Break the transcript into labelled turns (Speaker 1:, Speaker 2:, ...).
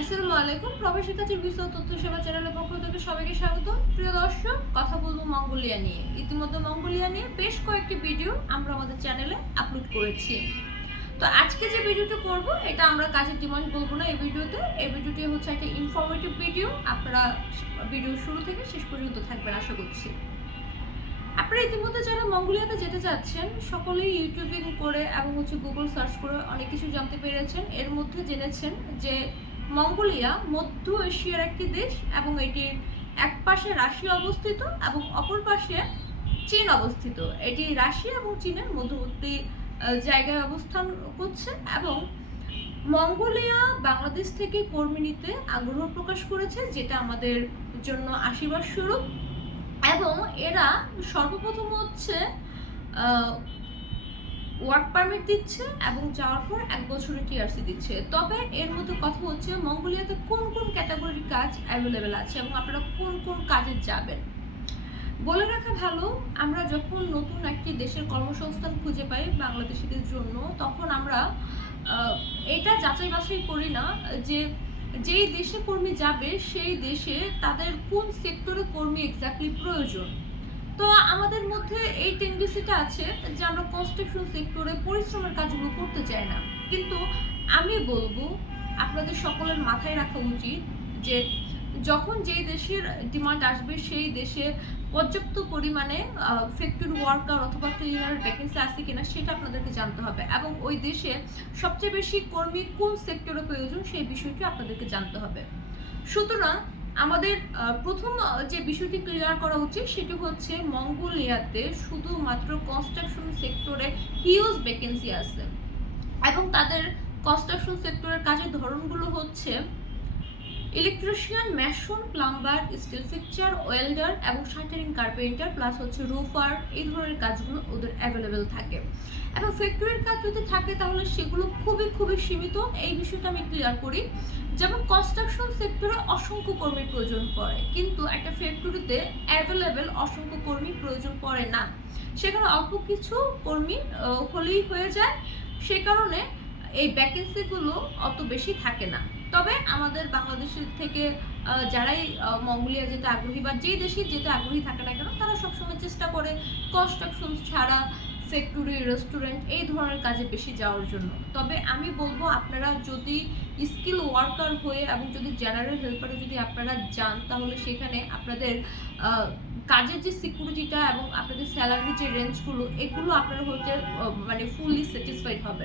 Speaker 1: আসসালামু আলাইকুম। প্রবাসী কাজের বিস্তর তথ্য সেবা চ্যানেলের পক্ষ থেকে সবাইকে স্বাগত। প্রিয় দর্শক, কথা বলব মঙ্গোলিয়া নিয়ে। ইতিমধ্যে মঙ্গোলিয়া নিয়ে বেশ কয়েকটি ভিডিও আমরা আমাদের চ্যানেলে আপলোড করেছি। তো আজকে যে ভিডিওটা করব, এটা আমরা কাজের ডিমান্ড বলব না এই ভিডিওতে। এই ভিডিওটি হচ্ছে একটা ইনফরমেটিভ ভিডিও। আপনারা ভিডিও শুরু থেকে শেষ পর্যন্ত থাকবেন, আশা করছি। আপনারা ইতিমধ্যে যারা মঙ্গোলিয়াতে যেতে চাচ্ছেন, সকলেই ইউটিউবিং করে এবং হচ্ছে গুগল সার্চ করে অনেক কিছু জানতে পেরেছেন। এর মধ্যে জেনেছেন যে মঙ্গোলিয়া, মধ্য এশিয়ার একটি দেশ এবং এটির এক পাশে রাশিয়া অবস্থিত এবং অপর পাশে চীন অবস্থিত। এটি রাশিয়া এবং চীনের মধ্যবর্তী জায়গায় অবস্থান করছে এবং মঙ্গোলিয়া বাংলাদেশ থেকে কর্মী নিতে আগ্রহ প্রকাশ করেছে, যেটা আমাদের জন্য আশীর্বাদ স্বরূপ। এবং এরা সর্বপ্রথম হচ্ছে ওয়ার্ক পারমিট দিচ্ছে এবং যাওয়ার পর এক বছরের টিআরসি দিচ্ছে। তবে এর মধ্যে কথা হচ্ছে, মঙ্গোলিয়াতে কোন কোন ক্যাটাগরির কাজ অ্যাভেলেবেল আছে এবং আপনারা কোন কোন কাজে যাবেন? বলে রাখা ভালো, আমরা যখন নতুন একটি দেশের কর্মসংস্থান খুঁজে পাই বাংলাদেশিদের জন্য, তখন আমরা এটা যাচাই বাছাই করি না যে যেই দেশে কর্মী যাবে, সেই দেশে তাদের কোন সেক্টরে কর্মী এক্স্যাক্টলি প্রয়োজন। তো আমাদের মধ্যে এই টেন্ডেন্সিটা আছে যে আমরা কনস্ট্রাকশন সেক্টরে পরিশ্রমের কাজগুলো করতে চাই না। কিন্তু আমি বলব, আপনাদের সকলের মাথায় রাখা উচিত যে যখন যেই দেশের ডিমান্ড আসবে, সেই দেশে পর্যাপ্ত পরিমাণে ফ্যাক্টরি ওয়ার্কার অথবা ক্লিনার ভ্যাকেন্সি আছে কিনা সেটা আপনাদেরকে জানতে হবে। এবং ওই দেশে সবচেয়ে বেশি কর্মী কোন সেক্টরে প্রয়োজন সেই বিষয়টি আপনাদেরকে জানতে হবে। সুতরাং আমাদের প্রথম যে বিষয়টি ক্লিয়ার করা উচিত সেটি হচ্ছে মঙ্গোলিয়াতে শুধুমাত্র কনস্ট্রাকশন সেক্টরে হিউজ ভ্যাকেন্সি আছে। এবং তাদের কনস্ট্রাকশন সেক্টরের কাজের ধরনগুলো হচ্ছে electrician mason plumber steel fixture welder এবং শাটারিং কার্পেন্টার প্লাস হচ্ছে রুফার এই ধরনের কাজগুলো ওদের অ্যাভেলেবেল থাকে। এবং ফ্যাক্টরির কাজ যদি থাকে তাহলে সেগুলো খুবই খুবই সীমিত। এই বিষয়টা আমি ক্লিয়ার করি। যেমন কনস্ট্রাকশন সেক্টরে অসংখ্য কর্মীর প্রয়োজন পড়ে, কিন্তু একটা ফ্যাক্টরিতে অ্যাভেলেবেল অসংখ্য কর্মী প্রয়োজন পড়ে না। সেখানে অল্প কিছু কর্মী হলেই হয়ে যায়। সে কারণে এই ভ্যাকেন্সিগুলো অত বেশি থাকে না। তবে আমাদের বাংলাদেশের থেকে যারাই মঙ্গোলিয়া যেতে আগ্রহী বা যেই দেশে যেতে আগ্রহী থাকে না কেন, তারা সবসময় চেষ্টা করে কনস্ট্রাকশন ছাড়া ফ্যাক্টরি রেস্টুরেন্ট এই ধরনের কাজে বেশি যাওয়ার জন্য। তবে আমি বলব আপনারা যদি স্কিল ওয়ার্কার হয়ে এবং যদি জেনারেল হেল্পারে যদি আপনারা যান, তাহলে সেখানে আপনাদের কাজের যে সিকিউরিটিটা এবং আপনাদের স্যালারির যে রেঞ্জগুলো এগুলো আপনারা হতে মানে ফুললি স্যাটিসফাইড হবে